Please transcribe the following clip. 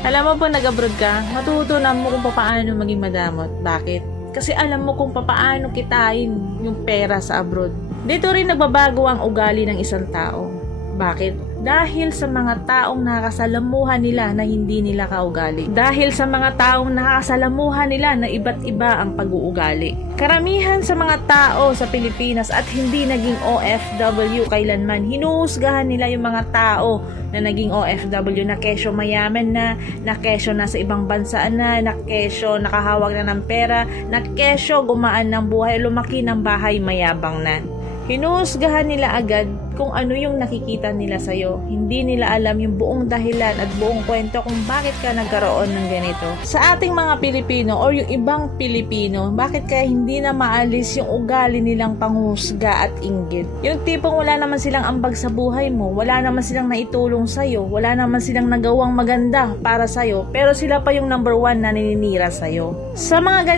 Alam mo po, nag-abroad ka, matutunan mo kung paano maging madamot. Bakit? Kasi alam mo kung paano kitain yung pera sa abroad. Dito rin nagbabago ang ugali ng isang tao. Bakit? Dahil sa mga taong nakakasalamuhan nila na hindi nila kaugali. Dahil sa mga taong nakakasalamuhan nila na iba't iba ang pag-uugali. Karamihan sa mga tao sa Pilipinas at hindi naging OFW kailanman, hinuhusgahan nila yung mga tao na naging OFW na kesyo mayaman na kesyo nasa ibang bansa na kesyo nakahawak na ng pera, na kesyo gumaan ng buhay, lumaki ng bahay, mayabang na. Hinuhusgahan nila agad kung ano yung nakikita nila sa'yo. Hindi nila alam yung buong dahilan at buong kwento kung bakit ka nagkaroon ng ganito. Sa ating mga Pilipino or yung ibang Pilipino, bakit kaya hindi na maalis yung ugali nilang panghusga at inggit? Yung tipong wala naman silang ambag sa buhay mo, wala naman silang naitulong sa'yo, wala naman silang nagawang maganda para sa'yo, pero sila pa yung number one na naninira sa'yo. Sa mga